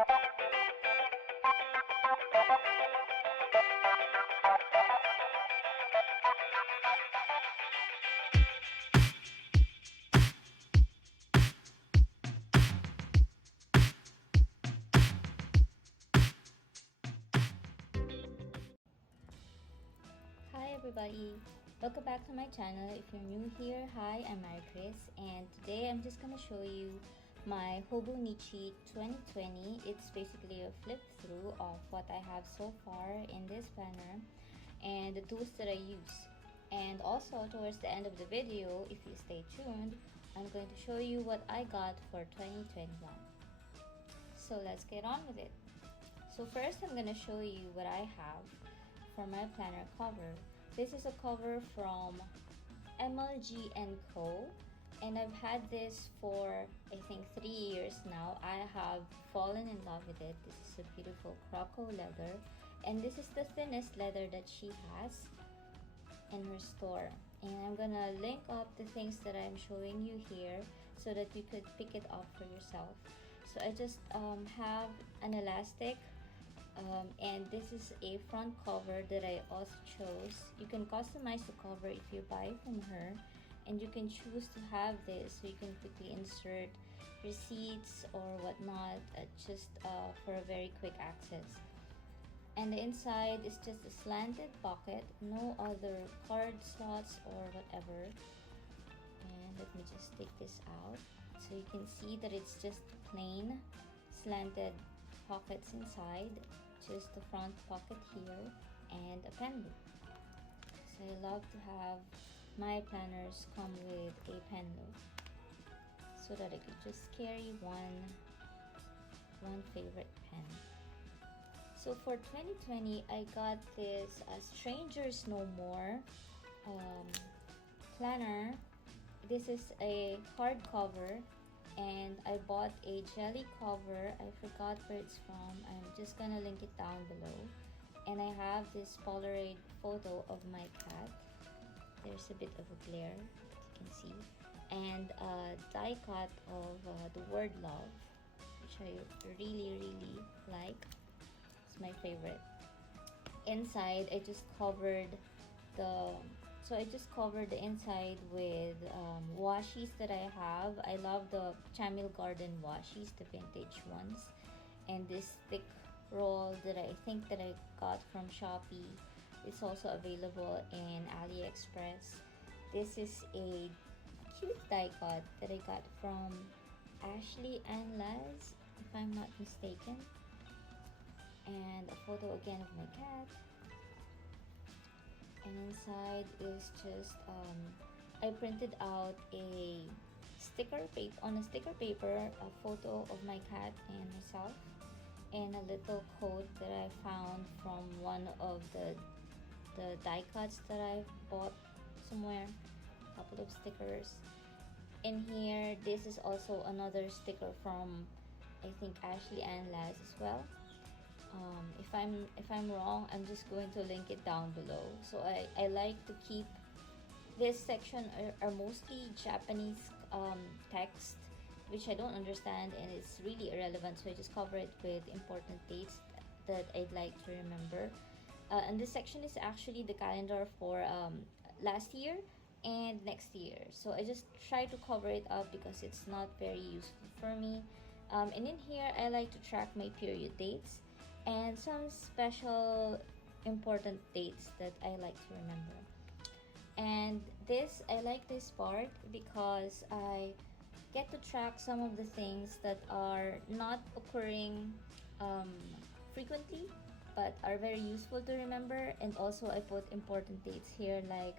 Hi everybody, welcome back to my channel. If you're new here, hi, I'm Mary Chris, and today I'm just gonna show you my Hobonichi 2020. It's basically a flip through of what I have so far in this planner and the tools that I use. And also towards the end of the video, if you stay tuned, I'm going to show you what I got for 2021. So let's get on with it. So first I'm gonna show you what I have for my planner cover. This is a cover from MLG & Co. and I've had this for I think 3 years now. I have fallen in love with it. This is a beautiful croco leather, and this is the thinnest leather that she has in her store. And I'm gonna link up the things that I'm showing you here so that you could pick it up for yourself. So I just have an elastic, and this is a front cover that I also chose. You can customize the cover if you buy from her, and you can choose to have this so you can quickly insert receipts or whatnot, just for a very quick access. And the inside is just a slanted pocket, no other card slots or whatever. And let me just take this out so you can see that it's just plain slanted pockets inside, just the front pocket here and a pen loop. So I love to have my planners come with a pen loop so that I could just carry one favorite pen. So for 2020 I got this Strangers No More planner. This is a hardcover, and I bought a jelly cover. I forgot where it's from. I'm just gonna link it down below. And I have this Polaroid photo of my cat. There's a bit of a glare, as you can see. And a die cut of the word love, which I really like. It's my favorite. Inside, I just covered the inside with washies that I have. I love the Chamil Garden washies, the vintage ones, and this thick roll that I think that I got from Shopee. It's also available in AliExpress. This is a cute die cut that I got from Ashley and Les, if I'm not mistaken. And a photo again of my cat. And inside is just I printed out a sticker paper a photo of my cat and myself, and a little quote that I found from one of the die cuts that I bought somewhere. A couple of stickers in here. This is also another sticker from I think Ashley and Laz as well. If I'm wrong, I'm just going to link it down below. So I like to keep this section are mostly Japanese text, which I don't understand, and it's really irrelevant, so I just cover it with important dates that I'd like to remember. And this section is actually the calendar for last year and next year, so I just try to cover it up because it's not very useful for me. And in here I like to track my period dates and some special important dates that I like to remember. And this, I like this part because I get to track some of the things that are not occurring frequently but are very useful to remember. And also I put important dates here, like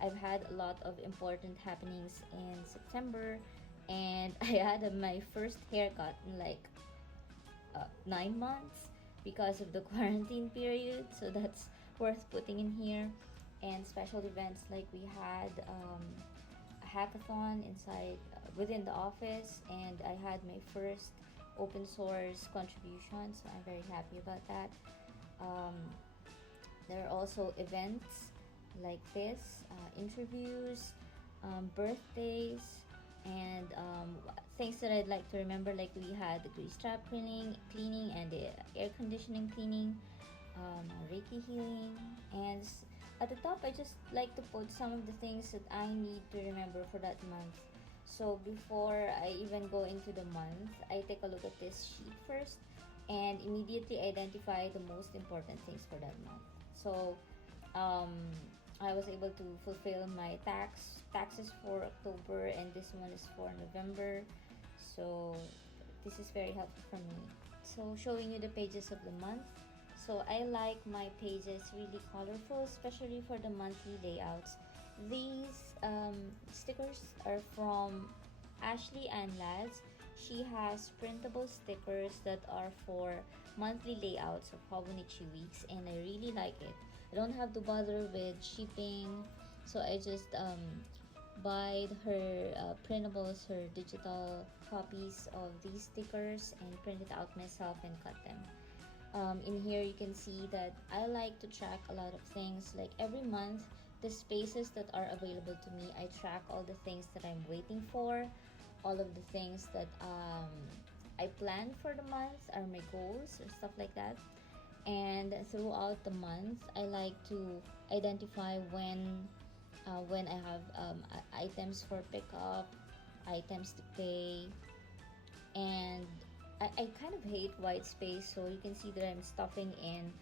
I've had a lot of important happenings in September, and I had my first haircut in like 9 months because of the quarantine period, so that's worth putting in here. And special events, like we had a hackathon inside within the office, and I had my first open source contribution, so I'm very happy about that. There are also events like this, interviews, birthdays, And things that I'd like to remember, like we had the grease trap cleaning and the air conditioning cleaning, Reiki healing, and at the top I just like to put some of the things that I need to remember for that month. So before I even go into the month, I take a look at this sheet first and immediately identify the most important things for that month. So um, I was able to fulfill my taxes for October, and this one is for November. So this is very helpful for me. So showing you the pages of the month. So I like my pages really colorful, especially for the monthly layouts. These stickers are from Ashley Ann Lads. She has printable stickers that are for monthly layouts of Hobonichi Weeks, and I really like it. I don't have to bother with shipping, so I just buy her printables, her digital copies of these stickers, and print it out myself and cut them. In here you can see that I like to track a lot of things. Like every month, the spaces that are available to me, I track all the things that I'm waiting for, all of the things that I plan for the month are my goals or stuff like that. And throughout the month, I like to identify when I have items for pickup, items to pay, and I kind of hate white space, so you can see that I'm stuffing in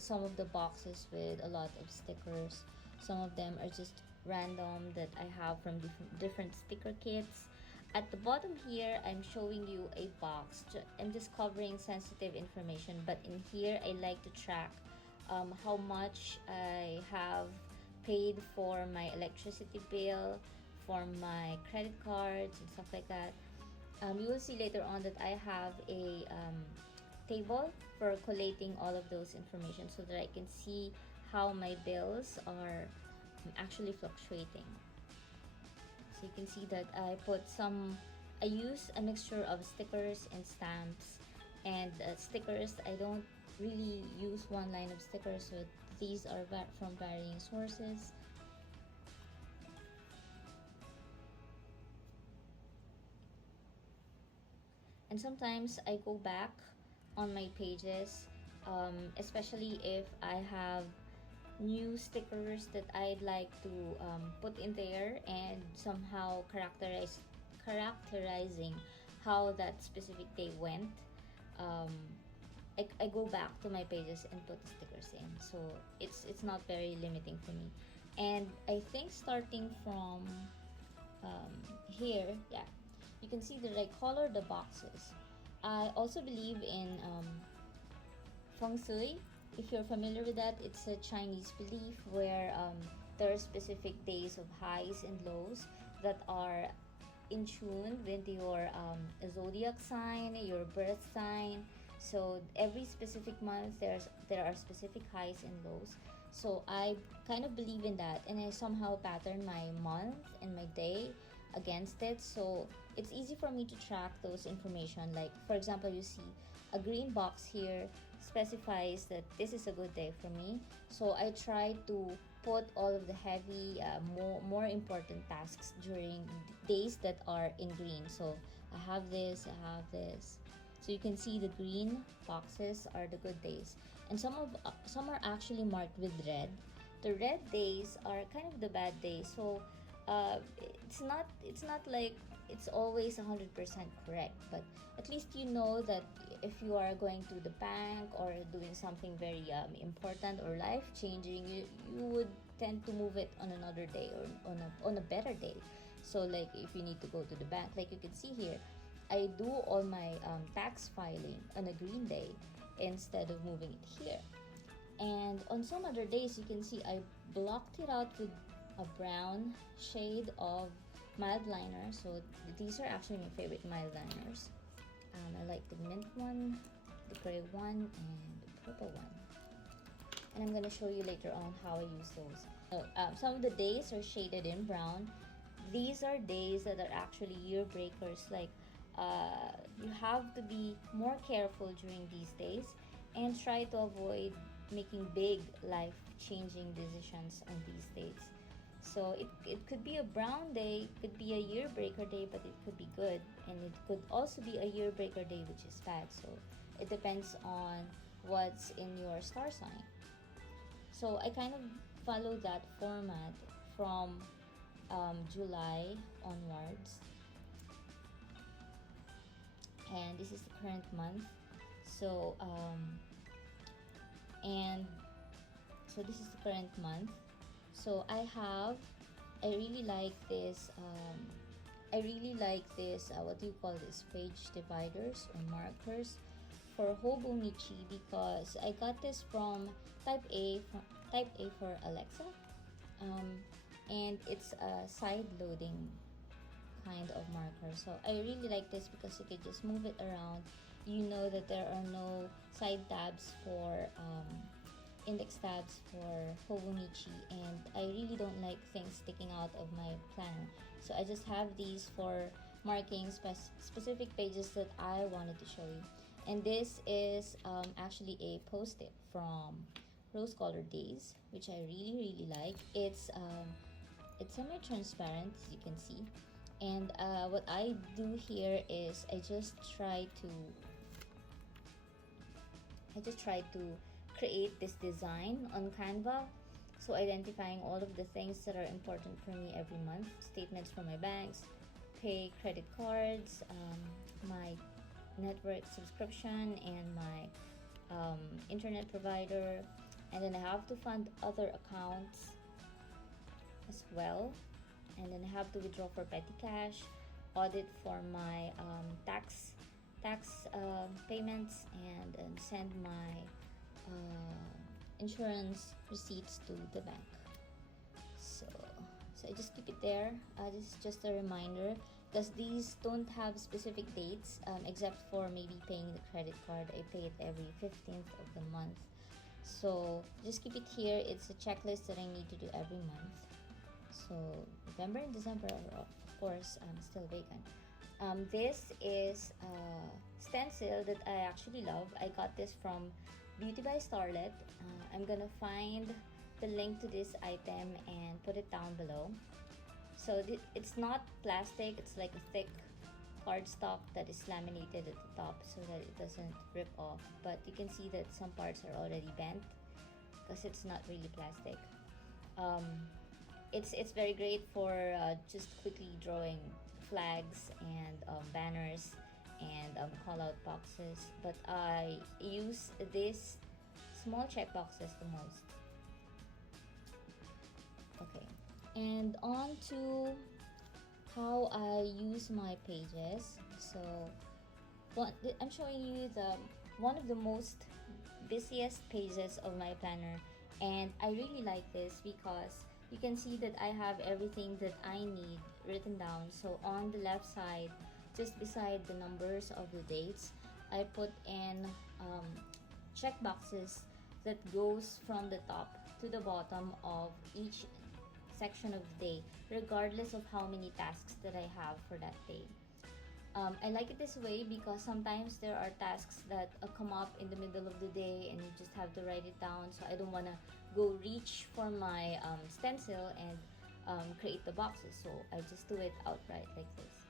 some of the boxes with a lot of stickers. Some of them are just random that I have from different sticker kits. At the bottom here, I'm showing you a box. I'm just covering sensitive information, but in here, I like to track how much I have paid for my electricity bill, for my credit cards, and stuff like that. You will see later on that I have a table for collating all of those information so that I can see how my bills are actually fluctuating. So you can see that I use a mixture of stickers and stamps, and stickers, I don't really use one line of stickers, so these are from varying sources. And sometimes I go back on my pages, especially if I have new stickers that I'd like to put in there, and somehow characterizing how that specific day went. um, I go back to my pages and put the stickers in, so it's not very limiting for me. And I think starting from here, yeah, you can see that I color the boxes. I also believe in Feng Shui. If you're familiar with that, it's a Chinese belief where there are specific days of highs and lows that are in tune with your zodiac sign, your birth sign. So every specific month, there are specific highs and lows. So I kind of believe in that, and I somehow pattern my month and my day against it. So it's easy for me to track those information. Like for example, you see a green box here specifies that this is a good day for me. So I try to put all of the heavy, more important tasks during days that are in green. So I have this, I have this. So you can see the green boxes are the good days, and some are actually marked with red. The red days are kind of the bad days. So it's not like it's always 100% correct, but at least you know that if you are going to the bank or doing something very important or life changing, you would tend to move it on another day or on a better day. So like if you need to go to the bank, like you can see here, I do all my tax filing on a green day instead of moving it here. And on some other days, you can see I blocked it out with a brown shade of mild liner. So these are actually my favorite mild liners. I like the mint one, the gray one, and the purple one. And I'm gonna show you later on how I use those. So, some of the days are shaded in brown. These are days that are actually year breakers. Like you have to be more careful during these days and try to avoid making big life changing decisions on these days. So it could be a brown day, it could be a year breaker day, but it could be good. And it could also be a year breaker day, which is bad. So it depends on what's in your star sign. So I kind of follow that format from July onwards. And this is the current month. So and so this is the current month. So I really like this what do you call this, page dividers or markers for Hobonichi, because I got this from Type A for Alexa, and it's a side loading kind of marker. So I really like this because you could just move it around. You know that there are no side tabs for index tabs for Hobonichi, and I really don't like things sticking out of my planner. So I just have these for marking specific pages that I wanted to show you. And this is actually a post-it from Rose Colored Days, which I really like. It's semi-transparent, as you can see. And what I do here is I just try to create this design on Canva. So identifying all of the things that are important for me every month: statements from my banks, pay credit cards, my network subscription, and my internet provider. And then I have to fund other accounts as well. And then I have to withdraw for petty cash, audit for my tax payments, and send my insurance receipts to the bank. So I just keep it there. This is just a reminder, because these don't have specific dates, except for maybe paying the credit card. I pay it every 15th of the month. So just keep it here. It's a checklist that I need to do every month. So November and December are, of course, still vacant. This is a stencil that I actually love. I got this from Beauty by Starlet. I'm gonna find the link to this item and put it down below. So it's not plastic, it's like a thick cardstock that is laminated at the top so that it doesn't rip off. But you can see that some parts are already bent because it's not really plastic. It's very great for just quickly drawing flags and banners and call out boxes, but I use these small check boxes the most. Okay, and on to how I use my pages. So I'm showing you one of the most busiest pages of my planner, and I really like this because you can see that I have everything that I need written down. So on the left side, just beside the numbers of the dates, I put in check boxes that goes from the top to the bottom of each section of the day, regardless of how many tasks that I have for that day. I like it this way because sometimes there are tasks that come up in the middle of the day and you just have to write it down. So I don't want to go reach for my stencil and create the boxes. So I just do it outright like this.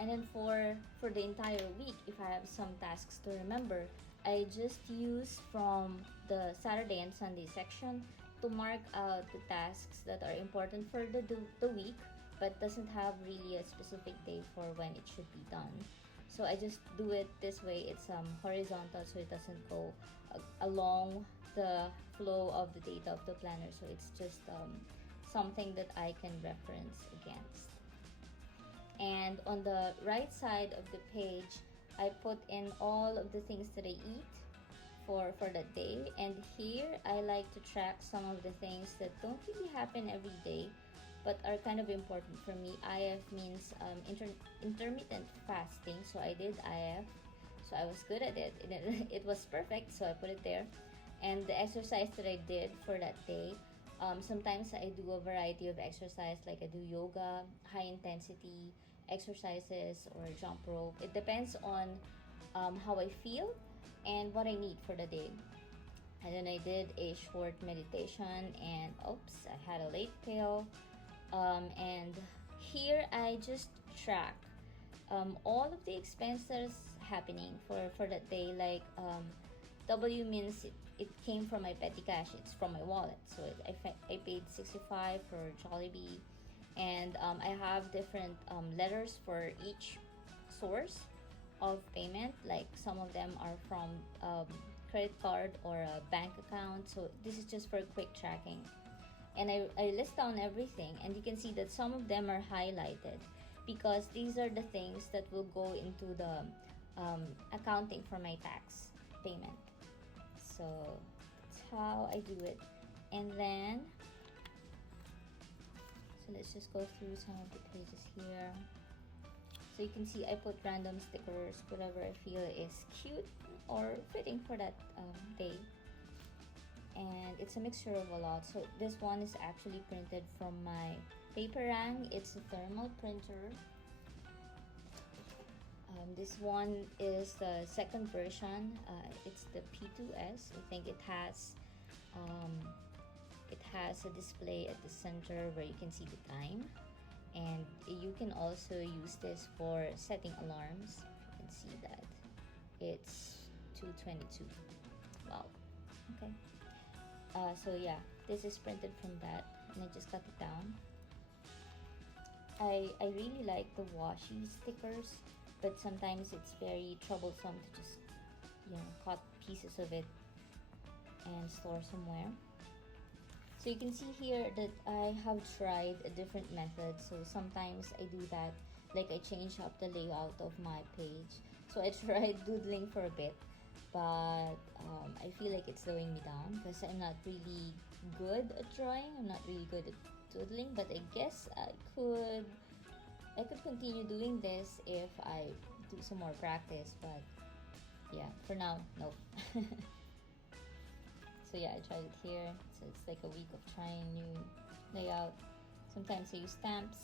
And then for the entire week, if I have some tasks to remember, I just use from the Saturday and Sunday section to mark out the tasks that are important for the week, but doesn't have really a specific day for when it should be done. So I just do it this way. It's horizontal, so it doesn't go along the flow of the data of the planner. So it's just something that I can reference against. And on the right side of the page, I put in all of the things that I eat for that day. And here I like to track some of the things that don't really happen every day but are kind of important for me. IF means intermittent fasting. So I did IF, so I was good at it. It was perfect, so I put it there. And the exercise that I did for that day, sometimes I do a variety of exercise, like I do yoga, high intensity exercises, or jump rope. It depends on how I feel and what I need for the day. And then I did a short meditation, and oops, I had a late pill. And here I just track all of the expenses happening for that day. Like W means it came from my petty cash, it's from my wallet. So I paid 65 for Jollibee, and I have different letters for each source of payment. Like some of them are from credit card or a bank account. So this is just for quick tracking. And I list down everything, and you can see that some of them are highlighted because these are the things that will go into the accounting for my tax payment. So that's how I do it. And then, so let's just go through some of the pages here. So you can see I put random stickers, whatever I feel is cute or fitting for that day. And it's a mixture of a lot. So this one is actually printed from my Paperang. It's a thermal printer. This one is the second version. It's the P2S. I think it has a display at the center where you can see the time, and you can also use this for setting alarms. You can see that it's 2:22. Wow. Okay. So yeah, this is printed from that, and I just cut it down. I really like the washi stickers, but sometimes it's very troublesome to just, cut pieces of it and store somewhere. So you can see here that I have tried a different method. So sometimes I do that, like I change up the layout of my page. So I tried doodling for a bit, but I feel like it's slowing me down because I'm not really good at drawing. I'm not really good at doodling, but I guess I could continue doing this if I do some more practice. But yeah, for now, nope. So yeah, I tried it here. So it's like a week of trying new layout. Sometimes I use stamps.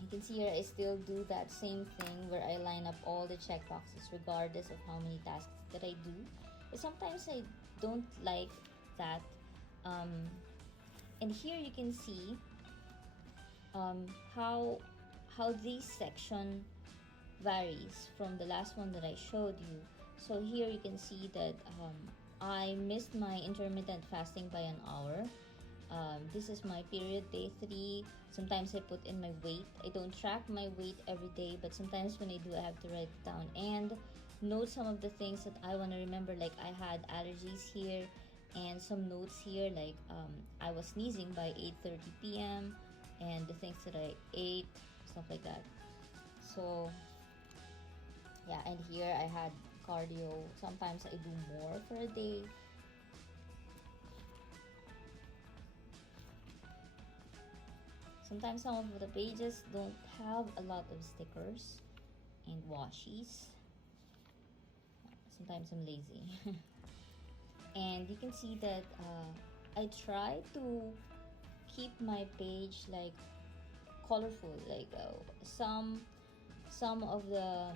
You can see here I still do that same thing where I line up all the checkboxes regardless of how many tasks that I do. But sometimes I don't like that. And here you can see how this section varies from the last one that I showed you. So here you can see that I missed my intermittent fasting by an hour. This is my period, day 3. Sometimes I put in my weight. I don't track my weight every day, but sometimes when I do, I have to write it down and note some of the things that I want to remember. Like I had allergies here, and some notes here, like I was sneezing by 8:30 p.m. and the things that I ate, stuff like that. So yeah, and here I had cardio. Sometimes I do more for a day. Sometimes some of the pages don't have a lot of stickers and washies. Sometimes I'm lazy. And you can see that I try to keep my page like colorful. Like some of the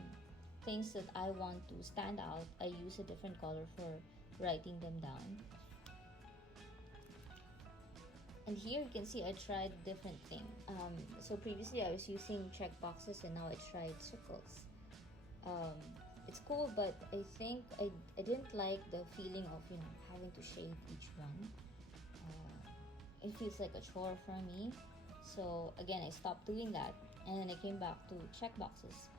things that I want to stand out, I use a different color for writing them down. And here you can see I tried different thing. So previously I was using check boxes, and now I tried circles. It's cool, but I think I didn't like the feeling of having to shade each one. It feels like a chore for me. So again, I stopped doing that, and then I came back to check boxes.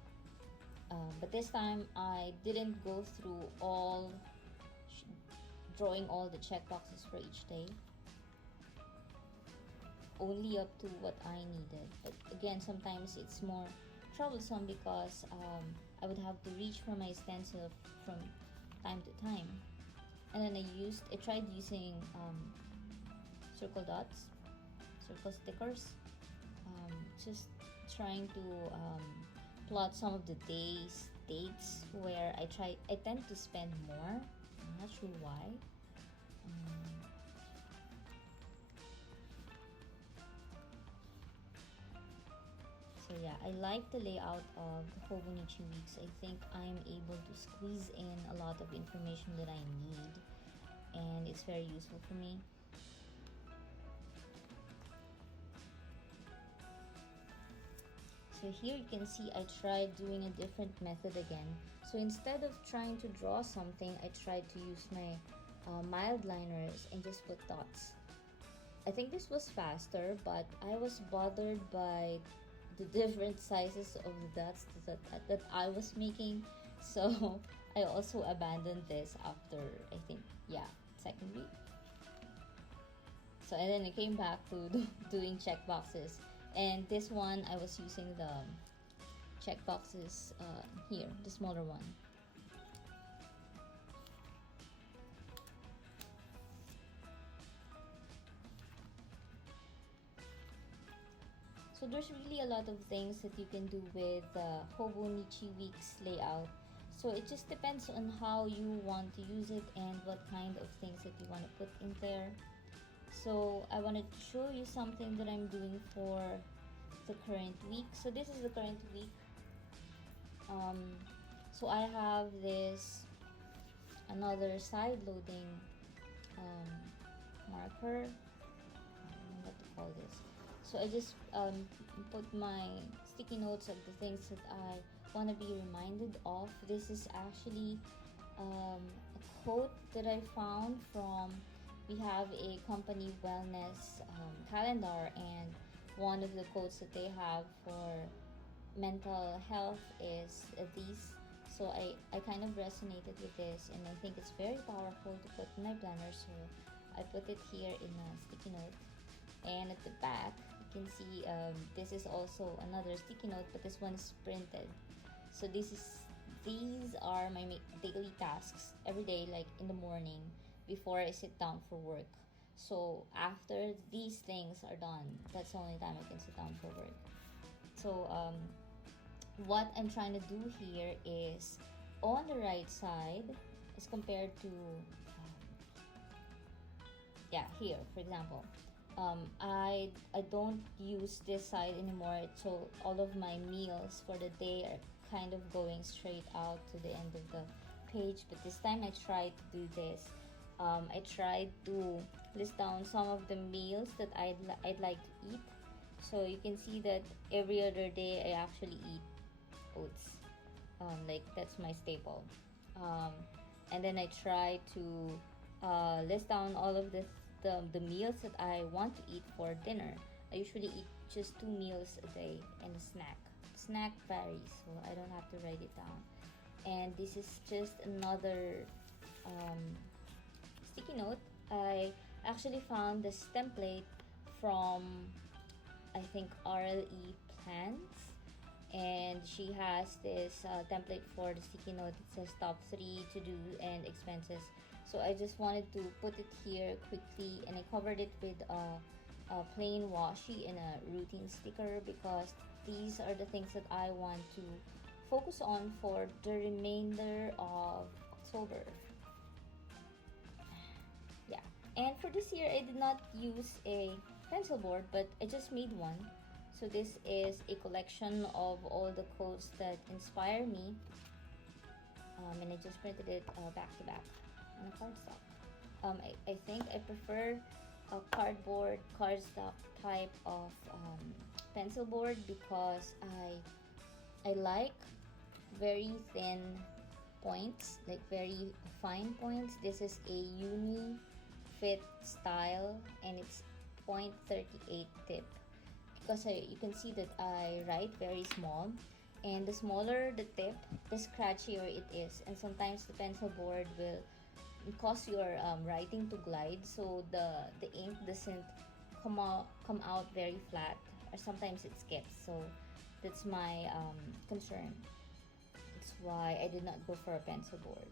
But this time I didn't go through drawing all the check boxes for each day. Only up to what I needed. But again, sometimes it's more troublesome because I would have to reach for my stencil from time to time. And then I tried using circle dots, circle stickers, just trying to plot some of the dates where I tend to spend more. I'm not sure why. So yeah, I like the layout of the Hobonichi Weeks. I think I'm able to squeeze in a lot of information that I need, and it's very useful for me. So here you can see I tried doing a different method again. So instead of trying to draw something, I tried to use my mild liners and just put dots. I think this was faster, but I was bothered by the different sizes of the dots that I was making. So I also abandoned this after, I think, yeah, second week. So and then I came back to doing checkboxes, and this one I was using the checkboxes here, the smaller one. So there's really a lot of things that you can do with Hobonichi Weeks layout. So it just depends on how you want to use it and what kind of things that you want to put in there. So I wanted to show you something that I'm doing for the current week. So this is the current week. So I have this another side loading marker. I don't know what to call this. So I just put my sticky notes of the things that I want to be reminded of. This is actually a quote that I found from, we have a company wellness calendar, and one of the quotes that they have for mental health is these. So I kind of resonated with this, and I think it's very powerful to put in my planner. So I put it here in a sticky note, and at the back you can see this is also another sticky note, but this one is printed. So these are my daily tasks every day, like in the morning before I sit down for work. So after these things are done, that's the only time I can sit down for work. So what I'm trying to do here is, on the right side, as compared to yeah, here for example, I don't use this side anymore. So all of my meals for the day are kind of going straight out to the end of the page. But this time I tried to do this. I tried to list down some of the meals that I'd like to eat. So you can see that every other day I actually eat oats. Like that's my staple. And then I try to list down all of the meals that I want to eat for dinner. I usually eat just 2 meals a day and a snack. Snack varies, so I don't have to write it down. And this is just another sticky note. I actually found this template from, I think, RLE Plans, and she has this template for the sticky note. It says top 3 to do and expenses. So I just wanted to put it here quickly, and I covered it with a plain washi and a routine sticker, because these are the things that I want to focus on for the remainder of October. Yeah, and for this year I did not use a pencil board, but I just made one. So this is a collection of all the quotes that inspire me, and I just printed it back to back on a cardstock. I think I prefer a cardboard cardstock type of pencil board, because I like very thin points, like very fine points. This is a Uni style, and it's 0.38 tip, because you can see that I write very small, and the smaller the tip, the scratchier it is, and sometimes the pencil board will cause your writing to glide, so the ink doesn't come out very flat, or sometimes it skips. So that's my concern. That's why I did not go for a pencil board.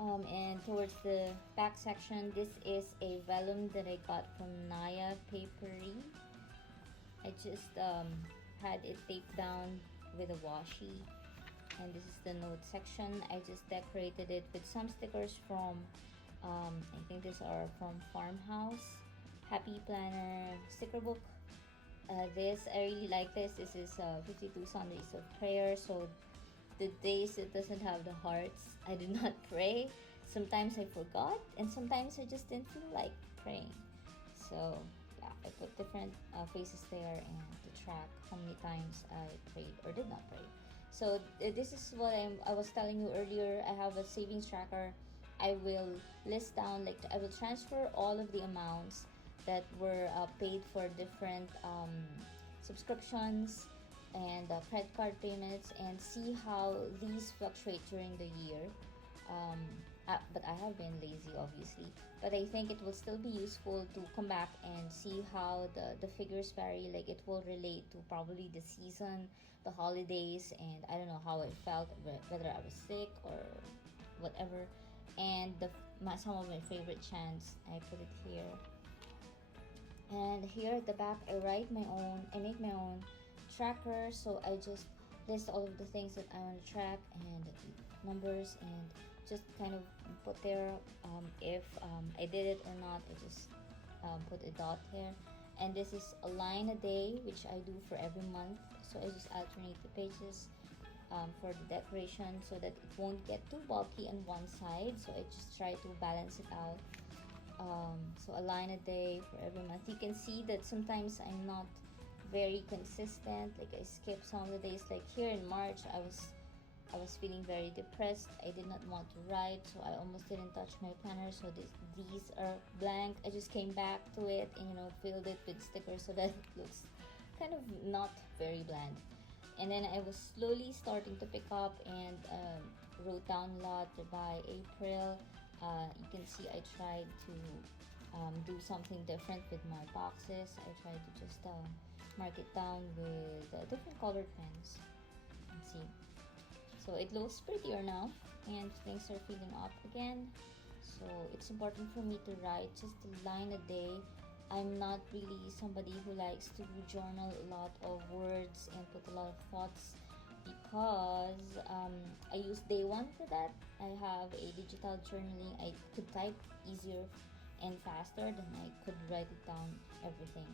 And towards the back section, this is a vellum that I got from Naya Paperang. I just had it taped down with a washi. And this is the note section. I just decorated it with some stickers from, I think these are from Farmhouse, Happy Planner sticker book. This, I really like this. This is 52 Sundays of Prayer. So the days it doesn't have the hearts, I did not pray. Sometimes I forgot, and sometimes I just didn't feel like praying. So yeah, I put different faces there, and to track how many times I prayed or did not pray. So this is what I was telling you earlier. I have a savings tracker. I will list down, like, I will transfer all of the amounts that were paid for different subscriptions and credit card payments, and see how these fluctuate during the year. Um, but I have been lazy, obviously. But I think it will still be useful to come back and see how the figures vary. Like, it will relate to probably the season, the holidays, and I don't know how I felt, whether I was sick or whatever. And some of my favorite chants, I put it here. And here at the back, I make my own tracker. So I just list all of the things that I want to track and numbers, and just kind of put there if I did it or not. I just put a dot here. And this is a line a day, which I do for every month. So I just alternate the pages for the decoration so that it won't get too bulky on one side. So I just try to balance it out. So a line a day for every month. You can see that sometimes I'm not very consistent. Like, I skip some of the days. Like here in March, I was feeling very depressed. I did not want to write, so I almost didn't touch my planner. So these are blank. I just came back to it and filled it with stickers so that it looks kind of not very bland. And then I was slowly starting to pick up and wrote down a lot by April. You can see I tried to do something different with my boxes. I tried to just mark it down with different colored pens. And see. So it looks prettier now, and things are filling up again. So it's important for me to write just a line a day. I'm not really somebody who likes to journal a lot of words and put a lot of thoughts, because I use Day One for that. I have a digital journaling. I could type easier and faster than I could write it down everything.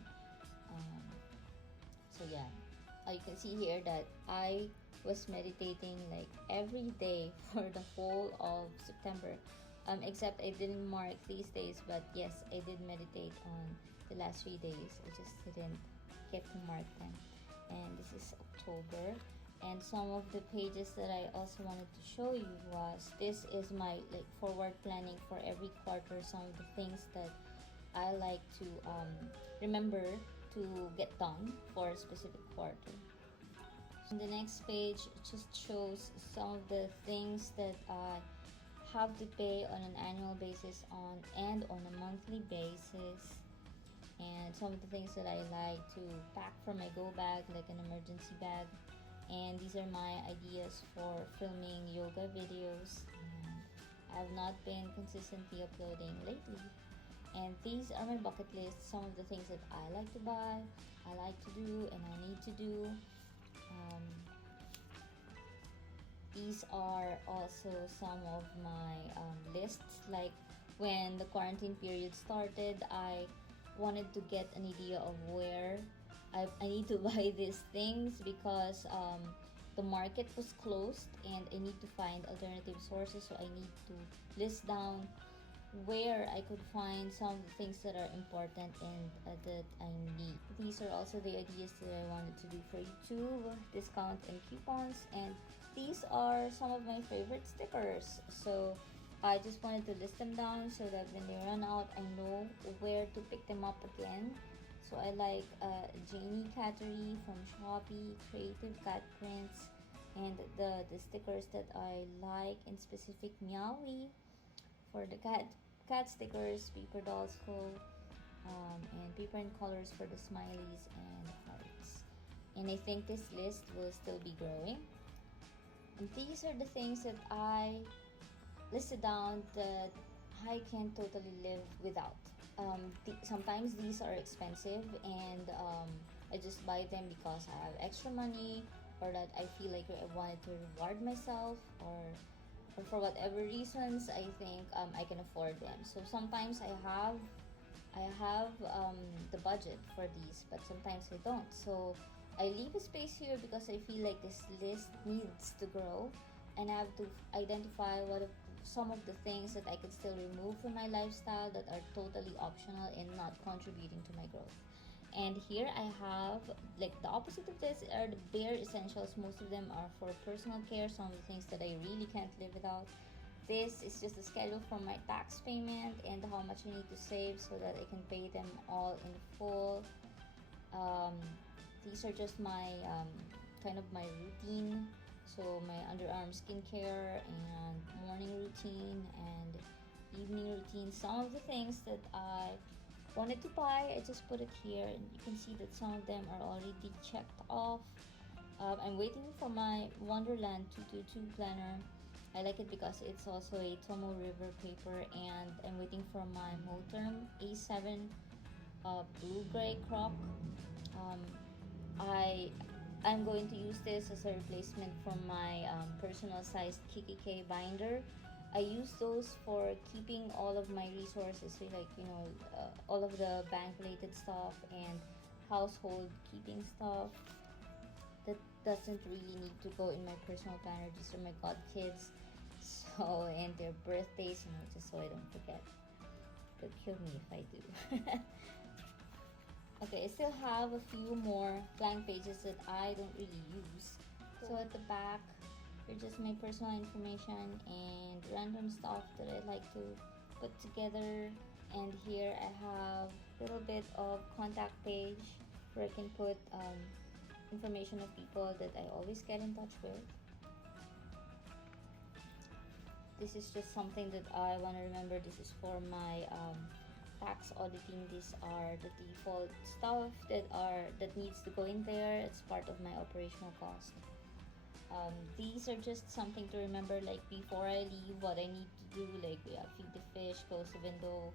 So yeah, you can see here that I was meditating like every day for the whole of September. Except I didn't mark these days, but yes, I did meditate on the last 3 days. I just didn't get to mark them. And this is October. And some of the pages that I also wanted to show you was, this is my forward planning for every quarter. Some of the things that I like to remember to get done for a specific quarter. So the next page just shows some of the things that I have to pay on an annual basis and on a monthly basis, and some of the things that I like to pack for my go bag, like an emergency bag. And these are my ideas for filming yoga videos. I have not been consistently uploading lately. And these are my bucket list, some of the things that I like to buy, I like to do, and I need to do. These are also some of my lists. Like, when the quarantine period started, I wanted to get an idea of where I need to buy these things, because the market was closed and I need to find alternative sources. So I need to list down where I could find some of the things that are important and that I need. These are also the ideas that I wanted to do for YouTube, discount and coupons, and these are some of my favorite stickers. So I just wanted to list them down so that when they run out, I know where to pick them up again. So I like Janie Cattery from Shopee, Creative Cat Prints, and the stickers that I like in specific, Meowie for the cat stickers, Paper Dolls Co, and Paper and Colors for the smileys and hearts. And I think this list will still be growing. And these are the things that I listed down that I can totally live without. Sometimes these are expensive, and I just buy them because I have extra money, or that I feel like I wanted to reward myself, or for whatever reasons I think I can afford them. So sometimes I have the budget for these, but sometimes I don't. So I leave a space here because I feel like this list needs to grow, and I have to identify some of the things that I can still remove from my lifestyle that are totally optional and not contributing to my growth. And here I have, like, the opposite of this are the bare essentials. Most of them are for personal care, some of the things that I really can't live without. This is just a schedule for my tax payment and how much I need to save so that I can pay them all in full. um, these are just my kind of my routine, so my underarm skincare and morning routine and evening routine. Some of the things that I wanted to buy, I just put it here, and you can see that some of them are already checked off. I'm waiting for my Wonderland 222 planner. I like it because it's also a Tomo River paper, and I'm waiting for my Moterm A7 blue gray croc. um, I'm going to use this as a replacement for my personal sized KKK binder. I use those for keeping all of my resources, so like, all of the bank related stuff and household keeping stuff that doesn't really need to go in my personal planner. These are my god kids, so, and their birthdays, just so I don't forget. They'll kill me if I do. Okay, I still have a few more blank pages that I don't really use. So at the back, they're just my personal information and random stuff that I like to put together. And here I have a little bit of contact page where I can put information of people that I always get in touch with. This is just something that I want to remember. This is for my tax auditing. These are the default stuff that needs to go in there. It's part of my operational cost. These are just something to remember, like before I leave, what I need to do, like feed the fish, close the window,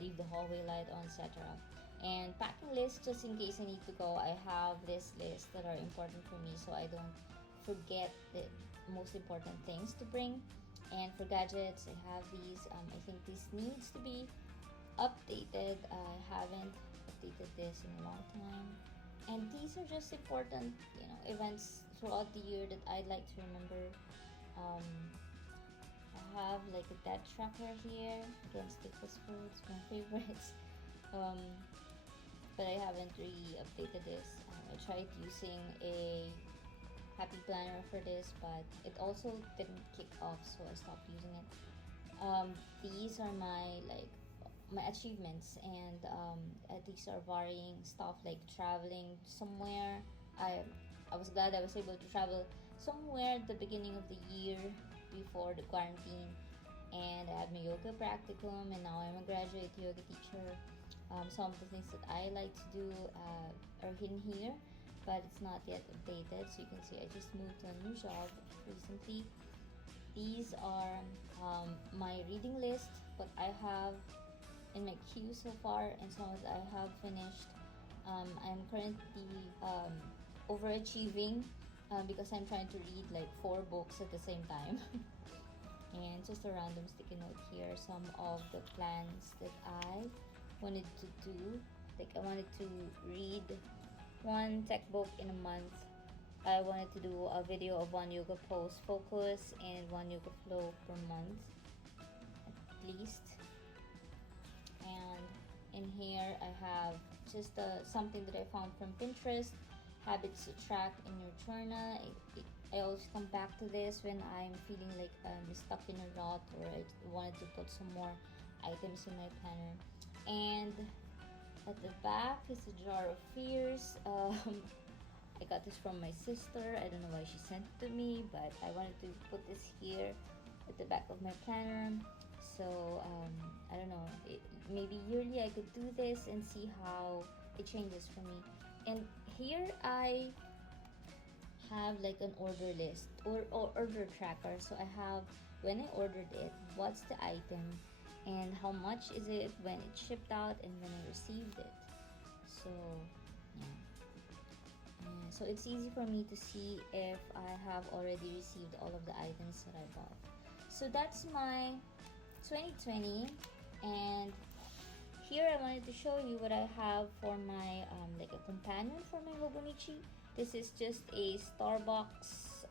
leave the hallway light on, etc. And packing list, just in case I need to go. I have this list that are important for me, so I don't forget the most important things to bring. And for gadgets, I have these. I think this needs to be updated. I haven't updated this in a long time. And these are just important, events throughout the year that I'd like to remember. I have like a debt tracker here. Again, stick this food, it's my favorites. But I haven't really updated this. I tried using a happy planner for this, but it also didn't kick off, so I stopped using it. These are my achievements, and these are varying stuff, like traveling somewhere. I was glad I was able to travel somewhere at the beginning of the year before the quarantine, and I have my yoga practicum, and now I'm a graduate yoga teacher. Some of the things that I like to do are hidden here, but it's not yet updated. So you can see I just moved to a new job recently. These are my reading list, what I have in my queue so far, and some of that I have finished. I'm currently overachieving because I'm trying to read like 4 books at the same time. And just a random sticky note here, some of the plans that I wanted to do. Like, I wanted to read 1 tech book in a month. I wanted to do a video of 1 yoga pose focus and 1 yoga flow per month at least. And in here I have just something that I found from Pinterest, habits to track in your journal. I always come back to this when I'm feeling like I'm stuck in a rut, or I wanted to put some more items in my planner. And at the back is a jar of fears. I got this from my sister. I don't know why she sent it to me, but I wanted to put this here at the back of my planner. So I don't know, maybe yearly I could do this and see how it changes for me. And here I have like an order list or order tracker. So I have when I ordered it, what's the item, and how much is it when it shipped out, and when I received it. So so it's easy for me to see if I have already received all of the items that I bought. So that's my 2020, and here I wanted to show you what I have for my like a companion for my Hobonichi. This is just a Starbucks,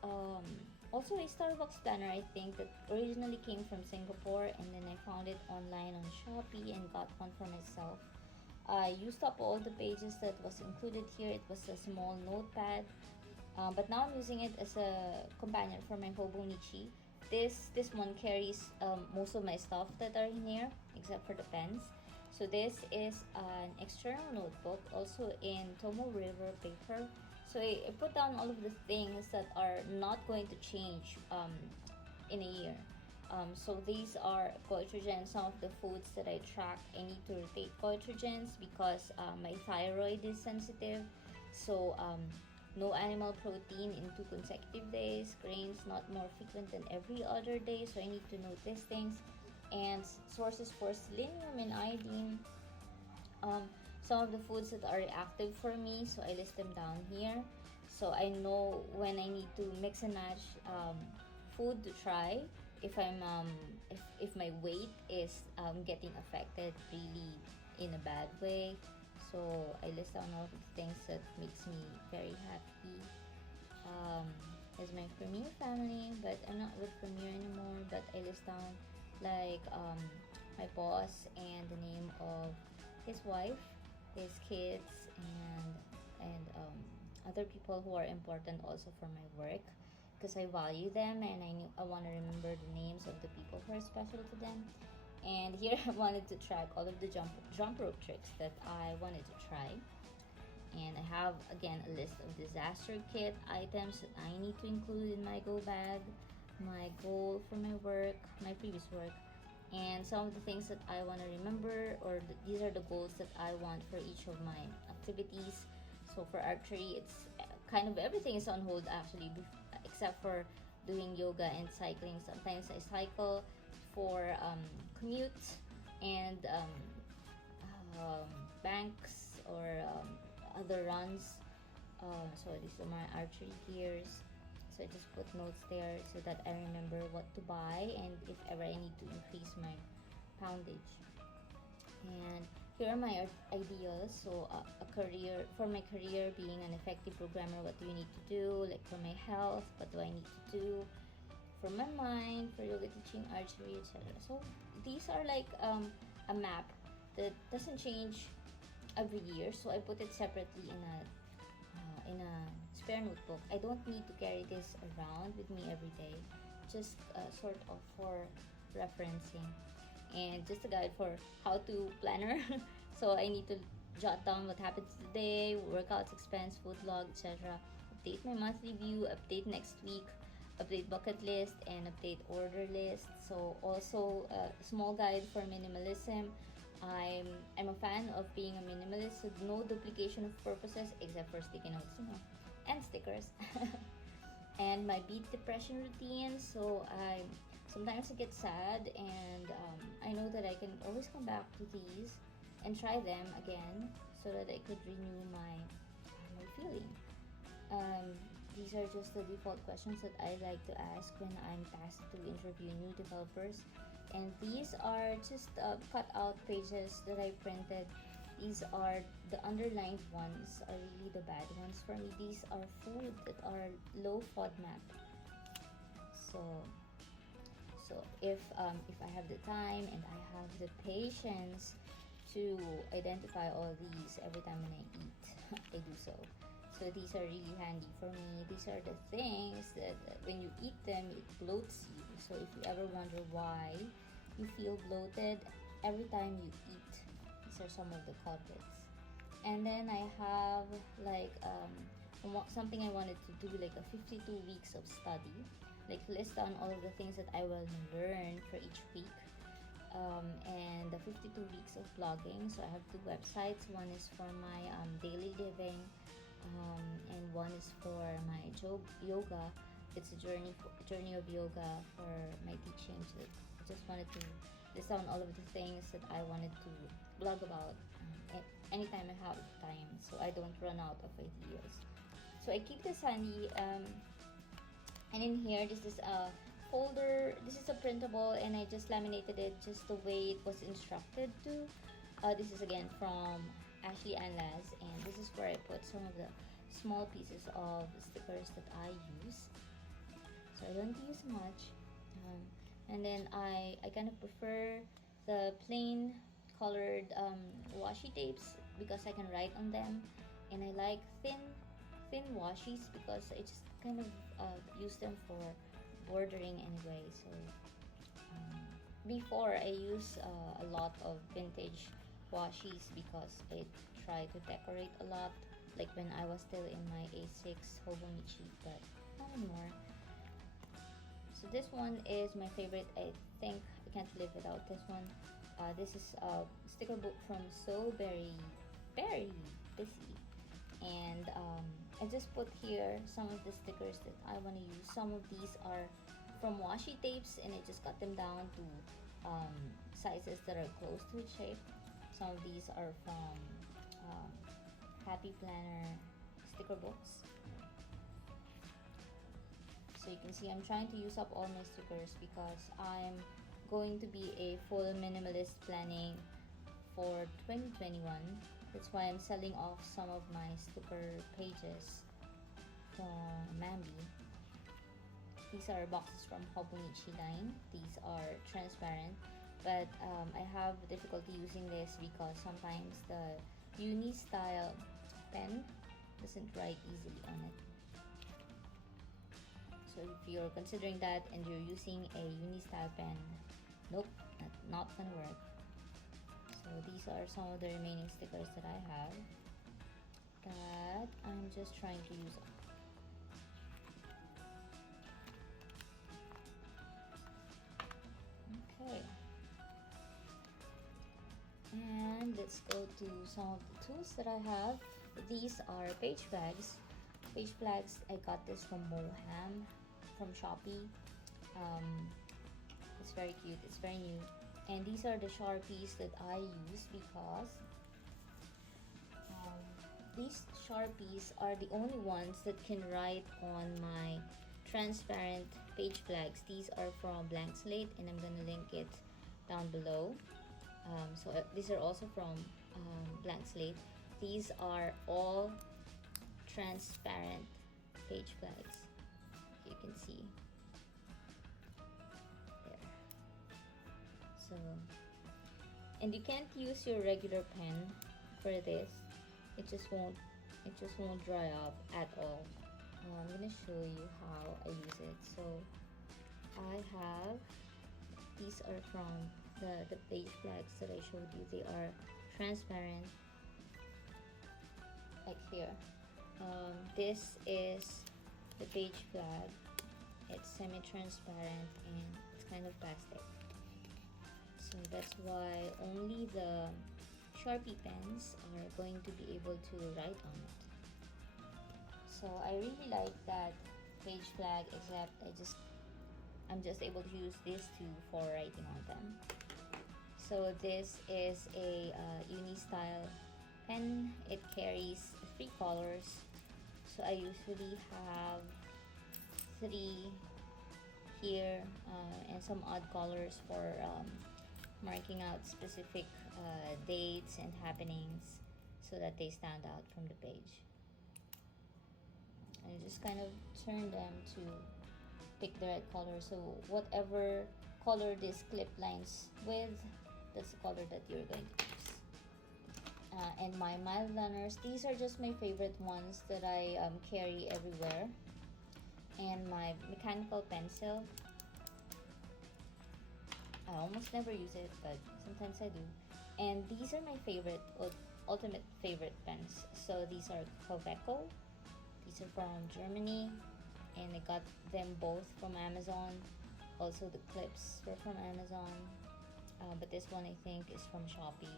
also a Starbucks planner, I think, that originally came from Singapore, and then I found it online on Shopee and got one for myself. I used up all the pages that was included here. It was a small notepad, but now I'm using it as a companion for my Hobonichi. This one carries most of my stuff that are in here, except for the pens. So this is an external notebook, also in Tomo River paper. So I put down all of the things that are not going to change in a year. So these are goitrogens, some of the foods that I track. I need to rotate goitrogens because my thyroid is sensitive. So no animal protein in 2 consecutive days, grains not more frequent than every other day. So I need to note these things. And sources for selenium and iodine. Some of the foods that are reactive for me, so I list them down here. So I know when I need to mix and match food to try if I'm if my weight is getting affected really in a bad way. So I list down all of the things that makes me very happy. As my Premier family, but I'm not with Premier anymore. But I list down like my boss and the name of his wife, his kids, and other people who are important also for my work, because I value them and I want to remember the names of the people who are special to them. And here I wanted to track all of the jump rope tricks that I wanted to try. And I have again a list of disaster kit items that I need to include in my go bag, my goal for my work, my previous work, and some of the things that I want to remember, or these are the goals that I want for each of my activities. So for archery, it's kind of everything is on hold actually, except for doing yoga and cycling. Sometimes I cycle for commute and banks or other runs. So these are my archery gears. So I just put notes there so that I remember what to buy and if ever I need to increase my poundage. And here are my ideas. So a career, for my career, being an effective programmer, what do you need to do? Like for my health, what do I need to do? For my mind, for yoga teaching, archery, etc. So these are like a map that doesn't change every year. So I put it separately in a spare notebook. I don't need to carry this around with me every day, just sort of for referencing and just a guide for how to planner. So I need to jot down what happens today, workouts, expense, food log, etc. Update my monthly view, update next week, update bucket list, and update order list. So also a small guide for minimalism. I'm a fan of being a minimalist with no duplication of purposes except for sticky notes, and stickers. And my beat depression routine. So I sometimes I get sad, and I know that I can always come back to these and try them again so that I could renew my feeling. These are just the default questions that I like to ask when I'm tasked to interview new developers. And these are just cut out pages that I printed. These are the underlined ones, are really the bad ones for me. These are food that are low FODMAP. So if I have the time and I have the patience to identify all these every time when I eat, I do so. So these are really handy for me. These are the things that when you eat them, it bloats you. So if you ever wonder why you feel bloated every time you eat, these are some of the culprits. And then I have like something I wanted to do, like a 52 weeks of study, like list down all of the things that I will learn for each week. And the 52 weeks of blogging. So I have 2 websites. One is for my daily living, and one is for my yoga. It's a journey of yoga for my teachings. I just wanted to list down all of the things that I wanted to blog about anytime I have time, so I don't run out of ideas. So I keep this handy, and in here, this is a folder. This is a printable, and I just laminated it just the way it was instructed to. This is again from Ashley and Laz, and this is where I put some of the small pieces of stickers that I use. So I don't use much, and then I kind of prefer the plain colored washi tapes because I can write on them, and I like thin washies because I just kind of use them for bordering anyway. So before I use a lot of vintage washies because I try to decorate a lot, like when I was still in my A6 Hobonichi, but not anymore. So this one is my favorite. I think I can't live without this one. This is a sticker book from So Very Busy, and I just put here some of the stickers that I want to use. Some of these are from washi tapes, and I just cut them down to sizes that are close to its shape. Some of these are from Happy Planner sticker books. So you can see I'm trying to use up all my stickers because I'm going to be a full minimalist planning for 2021. That's why I'm selling off some of my sticker pages from Mambi. These are boxes from Hobonichi line. These are transparent, but I have difficulty using this because sometimes the Uni Style pen doesn't write easily on it. So if you're considering that and you're using a Uni Style pen, nope, not gonna work. So these are some of the remaining stickers that I have that I'm just trying to use up. Okay, and let's go to some of the tools that I have. These are page flags. Page flags, I got this from Moham from Shopee. It's very cute, it's very new, and these are the Sharpies that I use because these Sharpies are the only ones that can write on my transparent page flags. These are from Blank Slate, and I'm gonna link it down below. These are also from Blank Slate. These are all transparent page flags. You can see there. So, and you can't use your regular pen for this. It just won't dry up at all. I'm gonna show you how I use it. So I have, these are from the page flags that I showed you. They are transparent, like here. This is the page flag. It's semi-transparent and it's kind of plastic. So that's why only the Sharpie pens are going to be able to write on it. So I really like that page flag, except I'm just able to use these two for writing on them. So this is a Uni Style pen. It carries 3 colors. So I usually have 3 here and some odd colors for marking out specific dates and happenings so that they stand out from the page. And just kind of turn them to pick the right color. So whatever color this clip lines with, that's the color that you're going to use. And my mild liners, these are just my favorite ones that I carry everywhere. And my mechanical pencil, I almost never use it, but sometimes I do. And these are my favorite, ultimate favorite pens. So these are Coveco. These are from Germany, and I got them both from Amazon. Also the clips were from Amazon, but this one I think is from Shopee.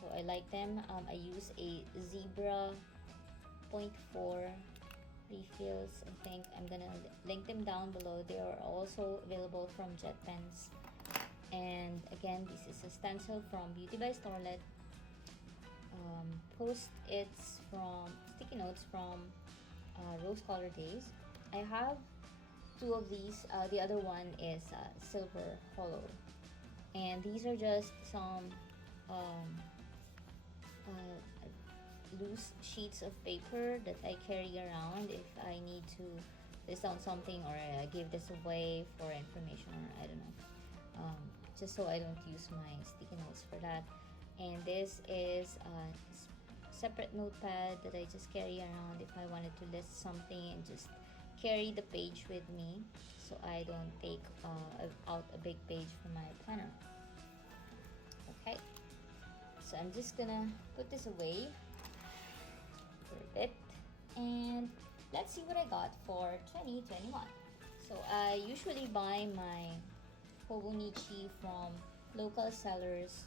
So I like them. I use a Zebra 0.4 refills. I think I'm gonna link them down below. They are also available from Jet Pens. And again, this is a stencil from Beauty by Starlet. Post-its from sticky notes from Rose Color Days. I have 2 of these. The other one is Silver Hollow, and these are just some loose sheets of paper that I carry around if I need to list down something or give this away for information, or I don't know, just so I don't use my sticky notes for that. And this is a separate notepad that I just carry around if I wanted to list something and just carry the page with me, so I don't take out a big page from my planner. Okay, so I'm just gonna put this away for a bit, and let's see what I got for 2021. So I usually buy my Hobonichi from local sellers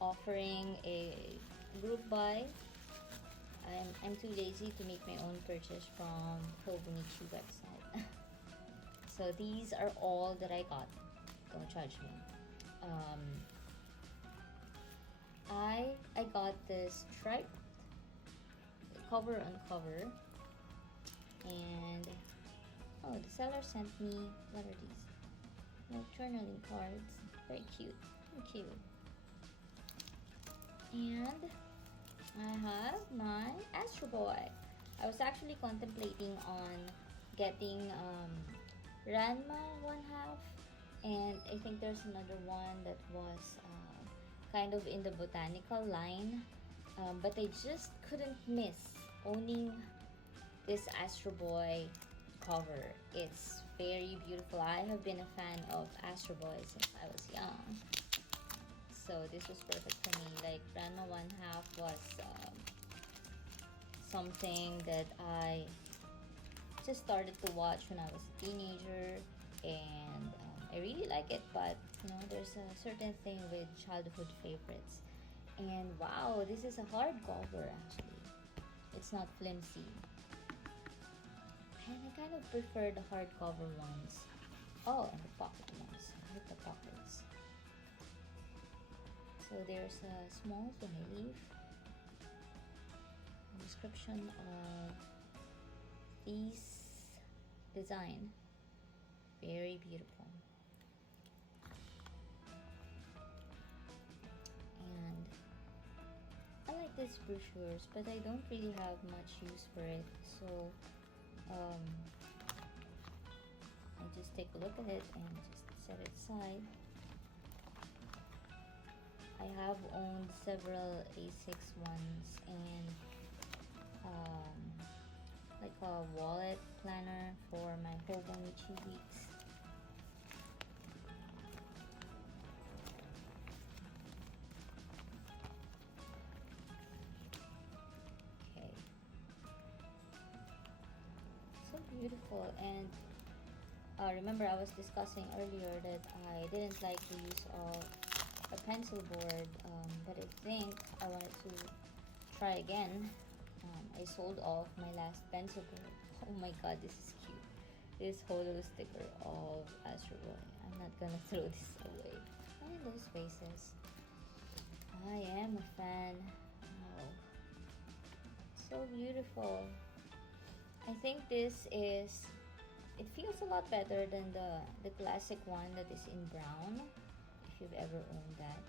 offering a group buy. I'm too lazy to make my own purchase from Hobonichi website. So these are all that I got. Don't judge me. I got this striped cover on cover, and oh, the seller sent me, what are these? No, journaling cards. Very cute. Thank you. And I have my Astro Boy. I was actually contemplating on getting Ranma 1/2, and I think there's another one that was kind of in the botanical line, but I just couldn't miss owning this Astro Boy cover. It's very beautiful. I have been a fan of Astro Boy since I was young, so this was perfect for me. Like Ranma 1/2 was something that I just started to watch when I was a teenager, and I really like it, but you know, there's a certain thing with childhood favorites. And wow, this is a hardcover actually. It's not flimsy. And I kind of prefer the hardcover ones. Oh, and the pocket ones. I like the pockets. So there's a small leaf, a description of these design. Very beautiful. And I like these brochures, but I don't really have much use for it, so I just take a look at it and just set it aside. I have owned several A6 ones, and like a wallet planner for my Hobonichi Weeks. Okay, so beautiful. And remember, I was discussing earlier that I didn't like the use of a pencil board, but I think I wanted to try again. I sold off my last pencil board. Oh my god, this is cute. This holo sticker of Astro Boy. I'm not gonna throw this away. And those faces. I am a fan. Wow. So beautiful. I think this is, it feels a lot better than the classic one that is in brown, if you've ever owned that.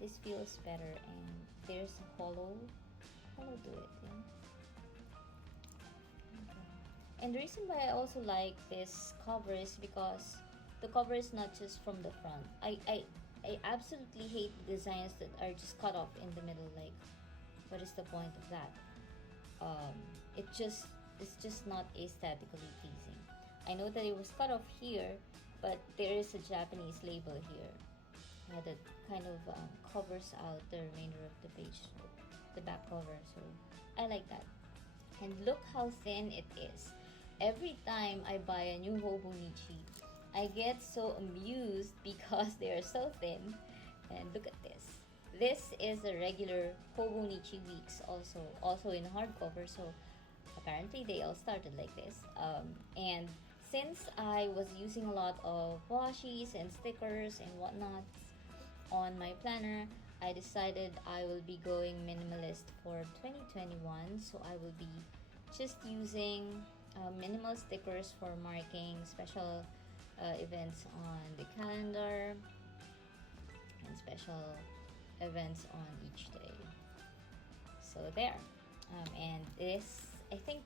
This feels better, and there's a hollow to it, yeah. Okay. And the reason why I also like this cover is because the cover is not just from the front. I absolutely hate designs that are just cut off in the middle. Like, what is the point of that? It's just not aesthetically pleasing. I know that it was cut off here, but there is a Japanese label here that kind of covers out the remainder of the page, the back cover. So I like that. And look how thin it is. Every time I buy a new Hobonichi, I get so amused because they are so thin. And look at this. This is a regular Hobonichi Weeks, also in hardcover. So apparently they all started like this. And since I was using a lot of washies and stickers and whatnot on my planner, I decided I will be going minimalist for 2021. So I will be just using minimal stickers for marking special events on the calendar and special events on each day. So there. And this, I think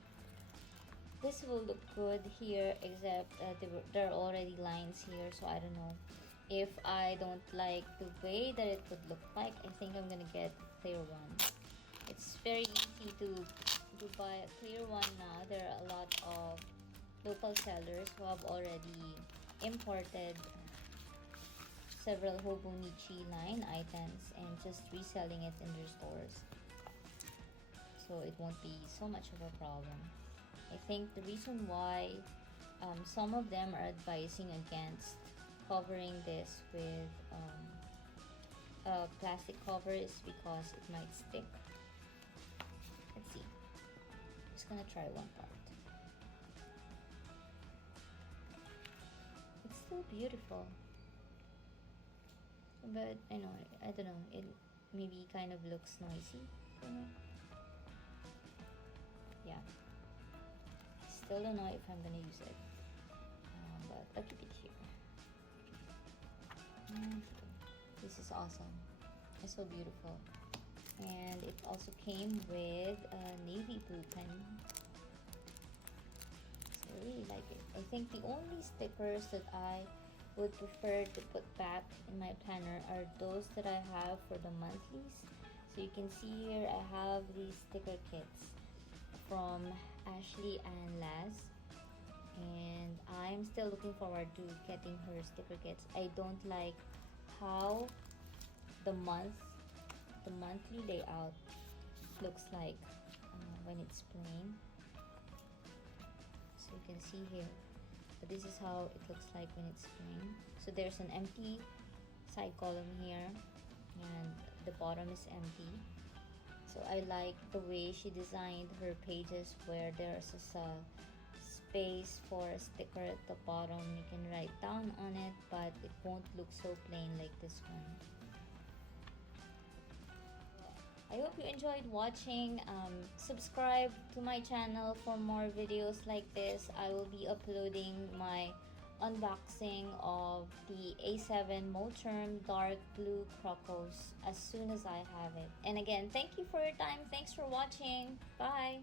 this will look good here, except there are already lines here, so I don't know If I don't like the way that it would look like, I think I'm gonna get a clear one. It's very easy to buy a clear one now. There are a lot of local sellers who have already imported several Hobonichi line items and just reselling it in their stores. So it won't be so much of a problem. I think the reason why some of them are advising against covering this with a plastic cover is because it might stick. Let's see. I'm just gonna try one part. It's still beautiful, but I know, I don't know, it maybe kind of looks noisy for me. Yeah, still don't know if I'm gonna use it, but I'll keep it here. This is awesome. It's so beautiful, and it also came with a navy blue pen. So I really like it. I think the only stickers that I would prefer to put back in my planner are those that I have for the monthlies. So you can see here I have these sticker kits from Ashley and Laz, and I'm still looking forward to getting her sticker kits. I don't like how the monthly layout looks like when it's plain. So you can see here, but this is how it looks like when it's plain. So there's an empty side column here and the bottom is empty. So I like the way she designed her pages where there's just a space for a sticker at the bottom. You can write down on it, but it won't look so plain like this one. I hope you enjoyed watching. Subscribe to my channel for more videos like this. I will be uploading my unboxing of the A7 Moterm Dark Blue Crocos as soon as I have it. And again, thank you for your time. Thanks for watching. Bye.